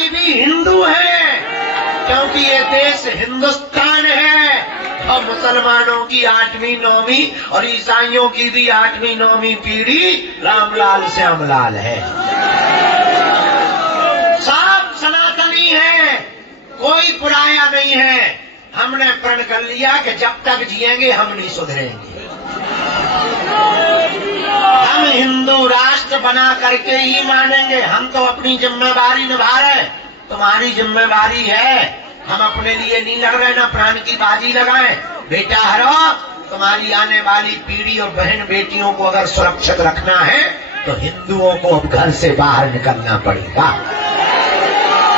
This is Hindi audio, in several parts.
ईसाई भी हिंदू है, क्योंकि ये देश हिंदुस्तान है। और मुसलमानों की 8वीं 9वीं और ईसाइयों की भी 8वीं 9वीं पीढ़ी रामलाल श्यामलाल है। सब सनातनी है, कोई पुराया नहीं है। हमने प्रण कर लिया कि जब तक जिएंगे हम नहीं सुधरेंगे। हम हिंदू राष्ट्र बना करके ही मानेंगे। हम तो अपनी जिम्मेदारी निभा रहे, तुम्हारी जिम्मेदारी है। हम अपने लिए नहीं लड़ रहे, ना प्राण की बाजी लगाएं। बेटा हरो, तुम्हारी आने वाली पीढ़ी और बहन बेटियों को अगर सुरक्षित रखना है तो हिंदुओं को अब घर से बाहर निकलना पड़ेगा।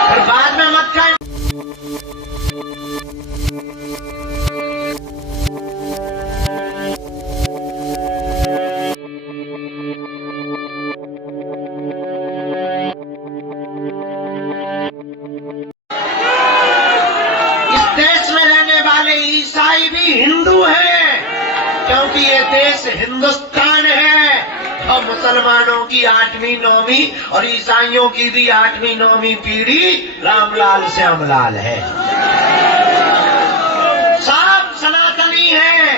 फिर बाद में मत कहें। ईसाई भी हिंदू है, क्योंकि ये देश हिंदुस्तान है। और मुसलमानों की 8वीं 9वीं और ईसाइयों की भी 8वीं 9वीं पीढ़ी रामलाल श्यामलाल है। सब सनातनी है,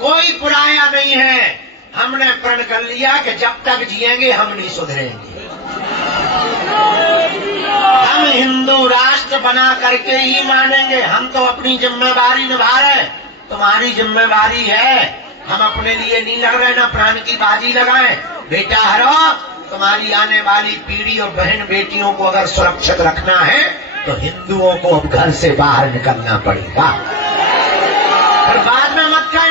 कोई पुराया नहीं है। हमने प्रण कर लिया कि जब तक जिएंगे हम नहीं सुधरेंगे। हम हिंदू राष्ट्र बना करके ही मानेंगे। हम तो अपनी जिम्मेदारी निभा रहे, तुम्हारी जिम्मेदारी है। हम अपने लिए नहीं लड़ रहे, ना प्राण की बाजी लगाएं। बेटा हरो, तुम्हारी आने वाली पीढ़ी और बहन बेटियों को अगर सुरक्षित रखना है तो हिंदुओं को अब घर से बाहर निकलना पड़ेगा। फिर बाद में मत कहें।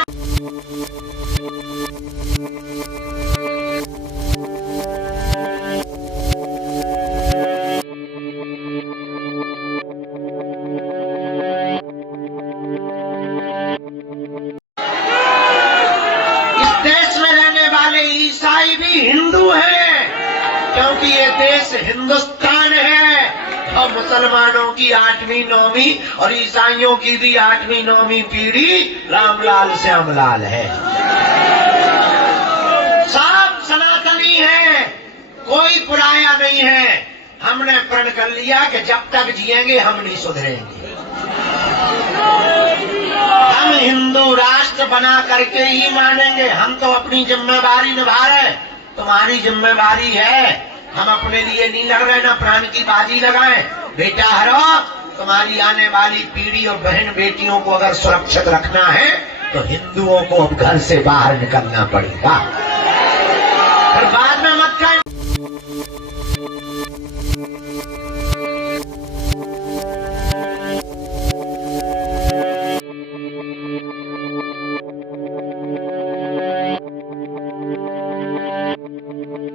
ईसाई भी हिंदू है, क्योंकि ये देश हिंदुस्तान है। और मुसलमानों की 8वीं 9वीं और ईसाइयों की भी 8वीं 9वीं पीढ़ी रामलाल श्यामलाल है। सब सनातनी है, कोई पुराया नहीं है। हमने प्रण कर लिया कि जब तक जिएंगे हम नहीं सुधरेंगे। हम हिंदू राष्ट्र बना करके ही मानेंगे। हम तो अपनी जिम्मेदारी निभा रहे, तुम्हारी जिम्मेदारी है। हम अपने लिए नहीं लड़ रहे, ना प्राण की बाजी लगाएं। बेटा हरो, तुम्हारी आने वाली पीढ़ी और बहन बेटियों को अगर सुरक्षित रखना है तो हिंदुओं को अब घर से बाहर निकलना पड़ेगा।